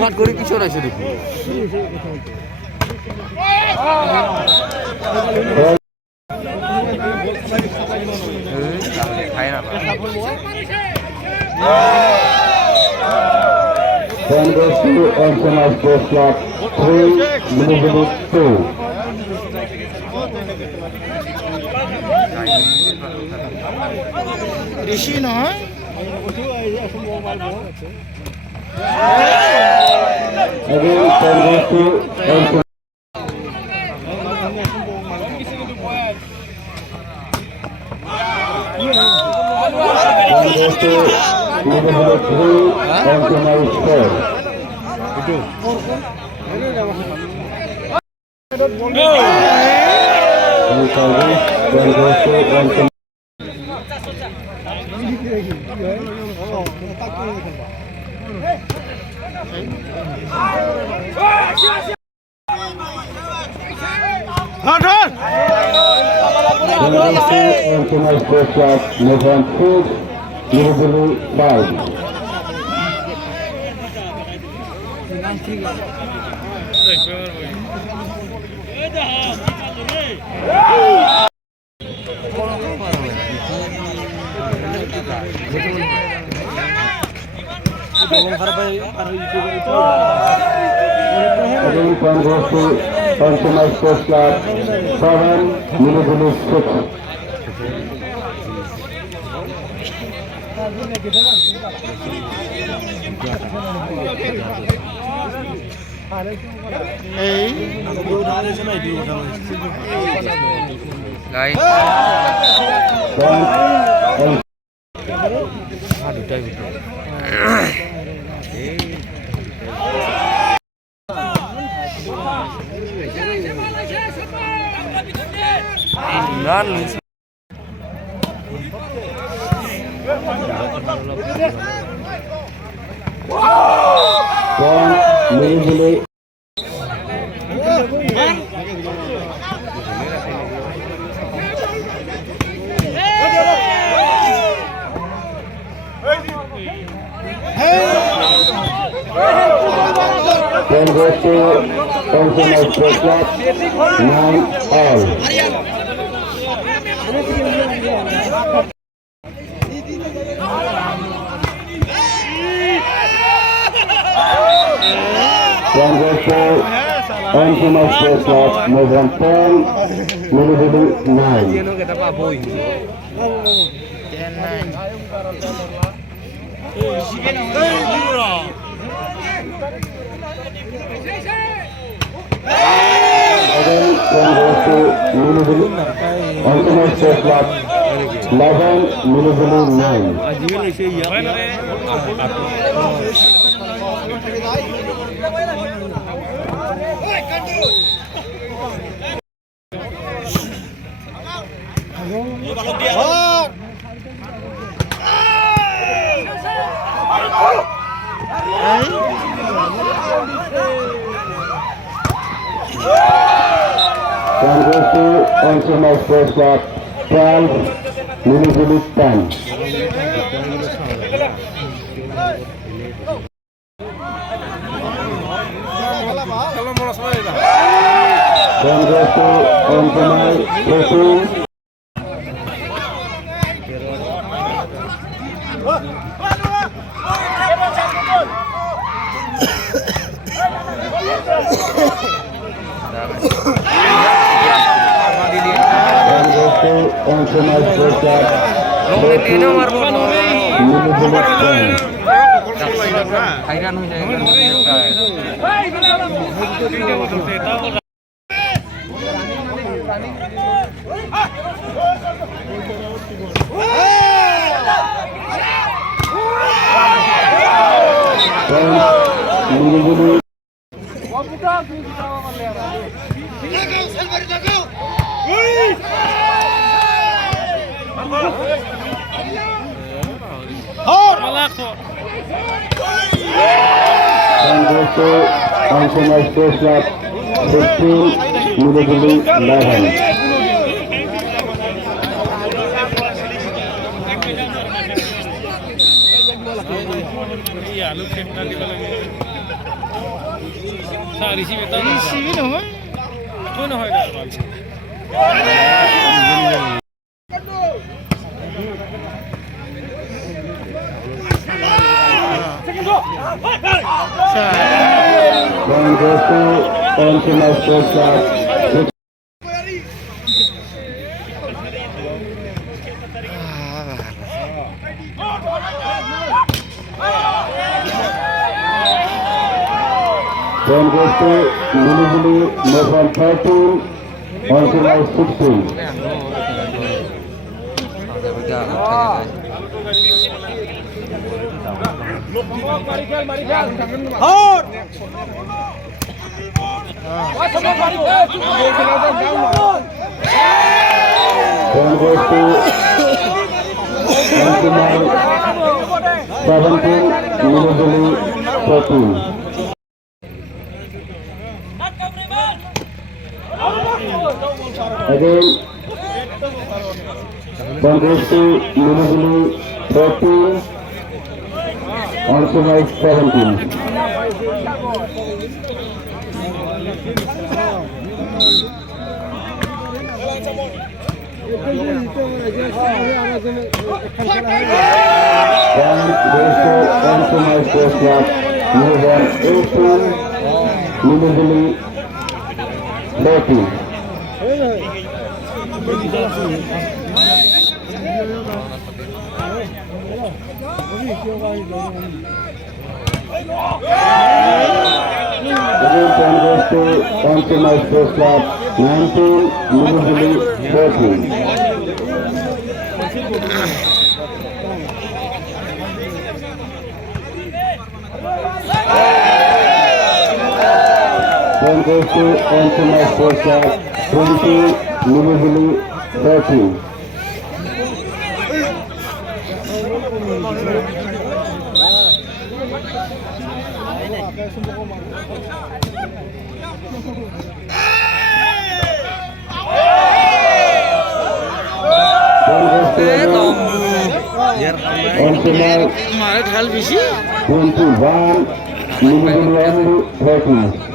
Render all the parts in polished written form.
ঘাট করে কিছু রাখছে দেখুন খায় না বেশি নয় Also my first lap 12 Miniguli 10. Then goes to Antonai 13. One goes to Anshana Sports Club 15, Nilagiri 11. ৰিচিভি নহয় One goes to Anshana Sports Club. One goes to Nilagiri, Nepal 13, Anshana 16. One goes to Anshana 17, Nilagiri 14. Again, one goes to Nilagiri 13, Anshana 17. One goes to Anshana Sports Club, Nilagiri 18, Nilagiri 14. Again, one goes to Anshana Sports Club 19, Nilagiri 14. One goes to Anshana Sports Club 20, Nilagiri 13. Anshana মাৰে ঢাল বেছি 21, Nilagiri 13.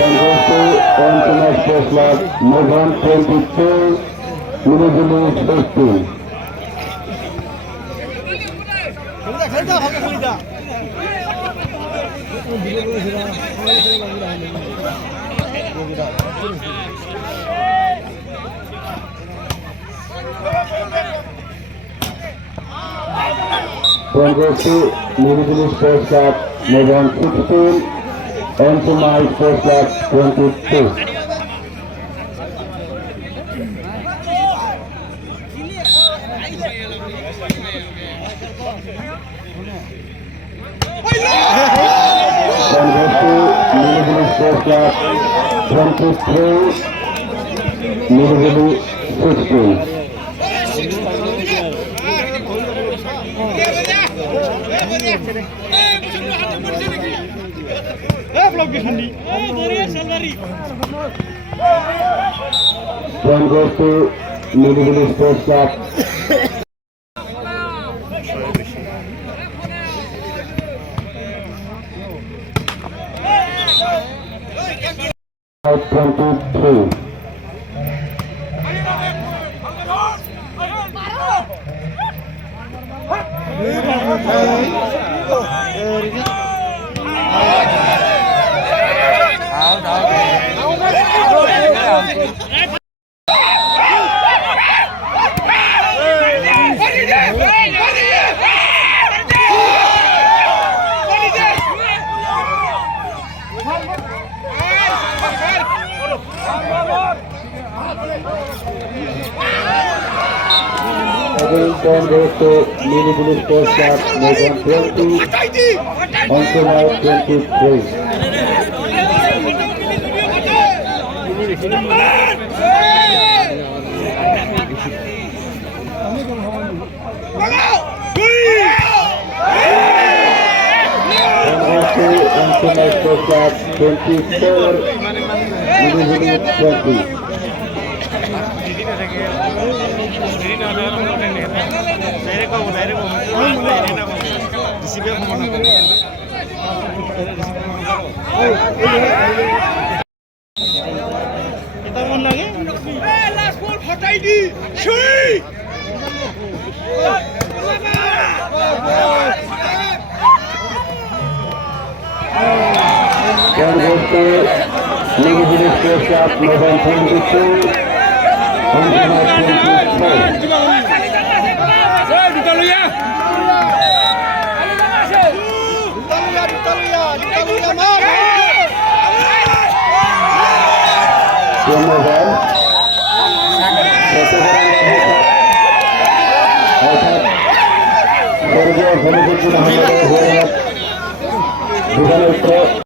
One goes to Anshana Sports Club, Mohan 22, Nilagiri 15. One goes to Nilagiri Sports Club, Mohan 16, Anshana Sports Club 22. One goes to Nilagiri Sports Club 23, Nilagiri 16. One goes to Nilagiri Sports Club 23. again point goes to Navy Blue Sports Club, Melbourne 20, Onsumai 23. Onsumai Sports Club 24, Navy Blue 20. Point goes to Navy Blue Sports Club, Melbourne 22, Onsumai 24. Turnover